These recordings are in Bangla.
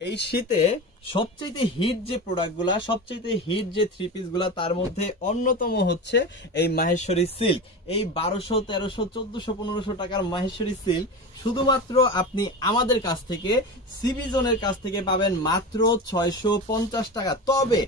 এই শীতে সবচেয়ে হিট যে প্রোডাক্টগুলা, সবচেয়ে হিট যে থ্রি পিস গুলা, তার মধ্যে অন্যতম হচ্ছে এই মাহেশ্বরী সিল্ক। এই 1200, 1300, 1400, 1500 টাকার মাহেশ্বরী সিল্ক শুধুমাত্র আপনি আমাদের কাছ থেকে, সিবি জোনের কাছ থেকে পাবেন মাত্র 650 টাকা। তবে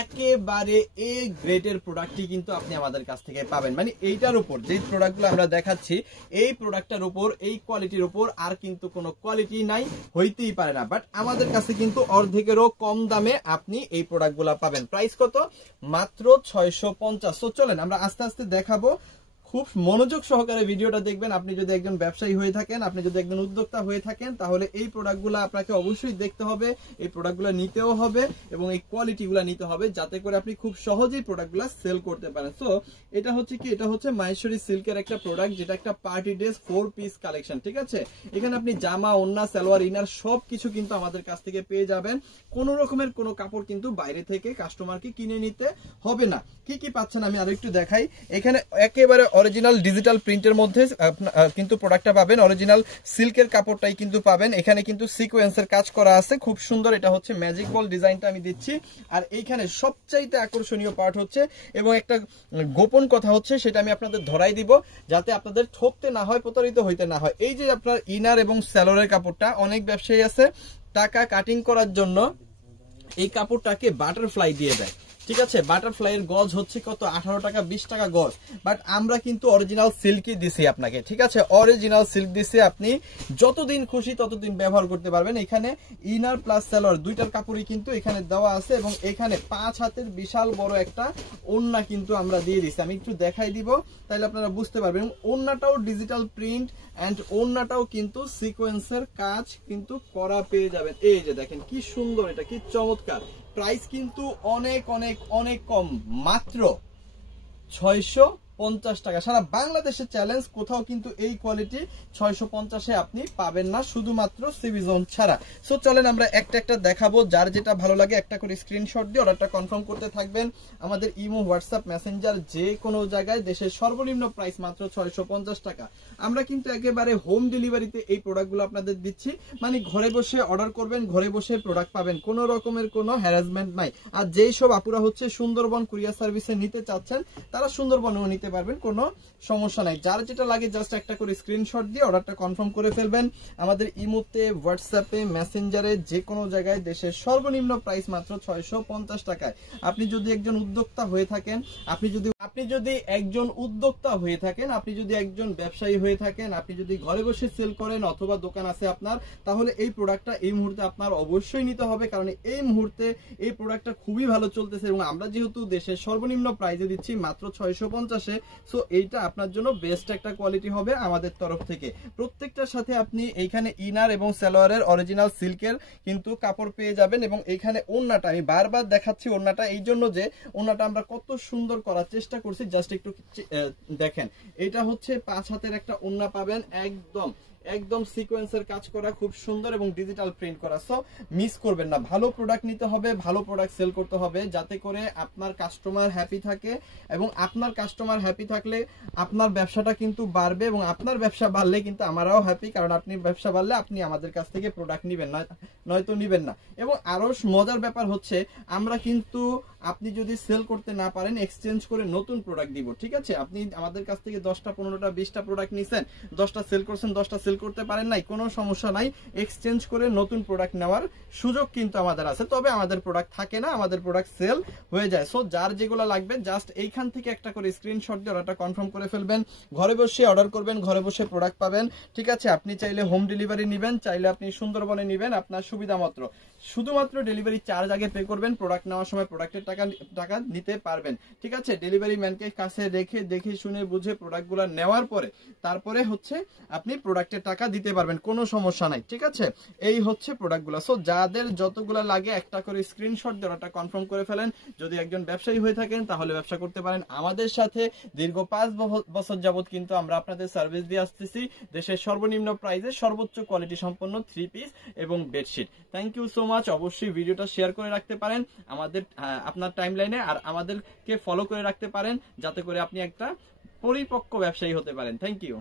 একেবারে এ গ্রেডের প্রোডাক্টটি কিন্তু আপনি আমাদের কাছ থেকে পাবেন। মানে এইটার উপর যে প্রোডাক্টগুলো আমরা দেখাচ্ছি, এই প্রোডাক্টটার উপর, এই কোয়ালিটির উপর আর কিন্তু কোনো কোয়ালিটি নাই, হইতেই পারে না। বাট আমাদের কাছে কিন্তু অর্ধেকেরও কম দামে আপনি এই প্রোডাক্টগুলো পাবেন। প্রাইস কত? মাত্র 650। তো চলেন আমরা আস্তে আস্তে দেখাবো, খুব মনোযোগ সহকারে ভিডিওটা দেখবেন। আপনি যদি একজন ব্যবসায়ী হয়ে থাকেন, আপনি যদি একজন উদ্যোক্তা হয়ে থাকেন, তাহলে এই প্রোডাক্টগুলো আপনাকে অবশ্যই দেখতে হবে, এই প্রোডাক্টগুলো নিতেও হবে এবং এই কোয়ালিটিগুলো নিতে হবে, যাতে করে আপনি খুব সহজেই প্রোডাক্টগুলো সেল করতে পারেন। সো এটা হচ্ছে কি, এটা হচ্ছে মাহেশ্বরী সিল্কের একটা প্রোডাক্ট, যেটা একটা পার্টি ড্রেস 4 পিস কালেকশন। ঠিক আছে, এখানে আপনি জামা, ওড়না, সালোয়ার, ইনার সবকিছু কিন্তু আমাদের কাছ থেকে পেয়ে যাবেন। কোনো রকমের কোনো কাপড় কিন্তু বাইরে থেকে কাস্টমারকে কিনে নিতে হবে না। কি কি পাচ্ছেন আমি আরেকটু দেখাই। এখানে একেবারে অরিজিনাল ডিজিটাল প্রিন্টের মধ্যে কিন্তু প্রোডাক্টটা পাবেন। অরিজিনাল সিল্কের কাপড়টাই কিন্তু পাবেন। এখানে কিন্তু সিকোয়েন্সের কাজ করা আছে, খুব সুন্দর। এটা হচ্ছে ম্যাজিক বল ডিজাইনটা আমি দিচ্ছি। আর এইখানে সবচাইতে আকর্ষণীয় পার্ট হচ্ছে, এবং একটা গোপন কথা হচ্ছে, সেটা আমি আপনাদের ধরাই দিব, যাতে আপনাদের ঠকতে না হয়, প্রতারিত হইতে না হয়। এই যে আপনার ইনার এবং স্যালোয়ারের কাপড়টা, অনেক ব্যবসায়ী আছে টাকা কাটিং করার জন্য এই কাপড়টাকে বাটারফ্লাই দিয়ে দেয়। ঠিক আছে, বাটারফ্লাই এর গজ হচ্ছে কত? 18 টাকা, 20 টাকা গজ। বাট আমরা কিন্তু অরিজিনাল সিল্কই দিছি আপনাকে। ঠিক আছে, অরিজিনাল সিল্ক দিছি, আপনি যতদিন খুশি ততদিন ব্যবহার করতে পারবেন। এখানে ইনার প্লাস সালোয়ার দুইটার কাপড়ই কিন্তু এখানে দেওয়া আছে, এবং এখানে 5 হাতের বিশাল বড় একটা ওড়না কিন্তু আমরা দিয়ে দিচ্ছি। আমি একটু দেখাই দিব, তাহলে আপনারা বুঝতে পারবেন। ওড়নাটাও ডিজিটাল প্রিন্ট এন্ড ওড়নাটাও কিন্তু সিকোয়েন্সের কাজ কিন্তু করা পেয়ে যাবেন। এই যে দেখেন কি সুন্দর, এটা কি চমৎকার। প্রাইস কিন্তু অনেক অনেক অনেক কম, মাত্র 650 টাকা। সারা বাংলাদেশে চ্যালেঞ্জ, কোথাও কিন্তু এই কোয়ালিটি 650-এ আপনি পাবেন না, শুধুমাত্র সিবি জোন ছাড়া। সো চলেন আমরা একটা একটা দেখাবো, যার যেটা ভালো লাগে একটা করে স্ক্রিনশট দিয়ে অর্ডারটা কনফার্ম করতে থাকবেন। আমাদের ইমো, হোয়াটসঅ্যাপ, মেসেঞ্জার যে কোনো জায়গায়, দেশের সর্বনিম্ন প্রাইস মাত্র 650 টাকা। আমরা কিন্তু একেবারে হোম ডেলিভারিতে এই প্রোডাক্টগুলো আপনাদের দিচ্ছি। মানে ঘরে বসে অর্ডার করবেন, ঘরে বসে প্রোডাক্ট পাবেন, কোনো রকমের কোনো হ্যারাসমেন্ট নাই। আর যেই সব আপুরা হচ্ছে সুন্দরবন কুরিয়ার সার্ভিসে নিতে চাচ্ছেন, তারা সুন্দরবনেও নিতে পারবেন, কোনো সমস্যা নাই। যার যেটা লাগে জাস্ট একটা করে স্ক্রিনশট দিয়ে অর্ডারটা কনফার্ম করে ফেলবেন। আমাদের ইমোতে, হোয়াটসঅ্যাপে, মেসেঞ্জারে যে কোনো জায়গায় দেশের সর্বনিম্ন প্রাইস মাত্র 650 টাকায়। আপনি যদি একজন উদ্যোক্তা হয়ে থাকেন, আপনি যদি একজন উদ্যোক্তা হয়ে থাকেন, আপনি যদি একজন ব্যবসায়ী হয়ে থাকেন, আপনি যদি ঘরে বসে সেল করেন অথবা দোকান আছে আপনার, তাহলে এই প্রোডাক্টটা এই মুহূর্তে আপনার অবশ্যই নিতে হবে, কারণ এই মুহূর্তে এই প্রোডাক্টটা খুবই ভালো চলতেছে। এবং আমরা যেহেতু দেশের সর্বনিম্ন প্রাইসে দিচ্ছি মাত্র 650-এ, সো এইটা আপনার জন্য বেস্ট একটা কোয়ালিটি হবে আমাদের তরফ থেকে। প্রত্যেকটার সাথে আপনি এইখানে ইনার এবং সালোয়ারের অরিজিনাল সিল্কের কিন্তু কাপড় পেয়ে যাবেন। এবং এইখানে ওড়নাটা আমি বারবার দেখাচ্ছি, ওড়নাটা এই জন্য যে ওড়নাটা আমরা কত সুন্দর করার চেষ্টা করছি, জাস্ট একটু দেখেন। এটা হচ্ছে 5 হাতের একটা ওড়না পাবেন, একদম একদম সিকোয়েন্সের কাজ করা, খুব সুন্দর এবং ডিজিটাল প্রিন্ট করা। সো মিস করবেন না, ভালো প্রোডাক্ট নিতে হবে, ভালো প্রোডাক্ট সেল করতে হবে, যাতে করে আপনার কাস্টমার হ্যাপি থাকে। এবং আপনার কাস্টমার হ্যাপি থাকলে আপনার ব্যবসাটা কিন্তু বাড়বে, এবং আপনার ব্যবসা বাড়লে কিন্তু আমরাও হ্যাপি, কারণ আপনি ব্যবসা বাড়লে আপনি আমাদের কাছ থেকে প্রোডাক্ট নেবেন না, নয়তো নেবেন না। এবং আরো মজার ব্যাপার হচ্ছে, আমরা কিন্তু আপনি যদি সেল করতে না পারেন, এক্সচেঞ্জ করে নতুন প্রোডাক্ট দিব। ঠিক আছে, আপনি আমাদের কাছ থেকে 10টা, 15টা, 20টা প্রোডাক্ট নিছেন, 10টা সেল করছেন, 10টা সেল করতে পারেন নাই, কোনো সমস্যা নাই, এক্সচেঞ্জ করে নতুন প্রোডাক্ট নেওয়ার সুযোগ কিন্তু আমাদের আছে। তবে আমাদের প্রোডাক্ট থাকে না, আমাদের প্রোডাক্ট সেল হয়ে যায়। সো যার যেগুলো লাগবে জাস্ট এইখান থেকে একটা করে স্ক্রিনশট দিয়ে অর্ডারটা কনফার্ম করে ফেলবেন। ঘরে বসে অর্ডার করবেন, ঘরে বসে প্রোডাক্ট পাবেন। ঠিক আছে, আপনি চাইলে হোম ডেলিভারি নেবেন, চাইলে আপনি সুন্দরবনে নেবেন, আপনার সুবিধা মতো। শুধুমাত্র ডেলিভারি চার্জ আগে পে করবেন, প্রোডাক্ট নেওয়ার সময় প্রোডাক্টের টাকা নিতে পারবেন। ঠিক আছে, ডেলিভারি ম্যানকে কাছে রেখে দেখে শুনে বুঝে প্রোডাক্টগুলো নেওয়ার পরে তারপরে হচ্ছে আপনি প্রোডাক্টের টাকা দিতে পারবেন, কোনো সমস্যা নাই। ঠিক আছে, এই হচ্ছে প্রোডাক্টগুলো। সো যাদের যতগুলো লাগে একটা করে স্ক্রিনশট দিয়ে ওটা কনফার্ম করে ফেলেন। যদি একজন ব্যবসায়ী হয়ে থাকেন তাহলে ব্যবসা করতে পারেন আমাদের সাথে। দীর্ঘ 5 বছর যাবত কিন্তু আমরা আপনাদের সার্ভিস দিয়ে আসতেছি, দেশের সর্বনিম্ন প্রাইসে সর্বোচ্চ কোয়ালিটি সম্পন্ন 3 পিস এবং bedsheet. Thank you so much. অবশ্যই ভিডিওটা শেয়ার করে রাখতে পারেন আপনার টাইমলাইনে, আর আমাদেরকে ফলো করে রাখতে পারেন, যাতে করে আপনি একটা পরিপক্ক ব্যবসায়ী হতে পারেন। Thank you.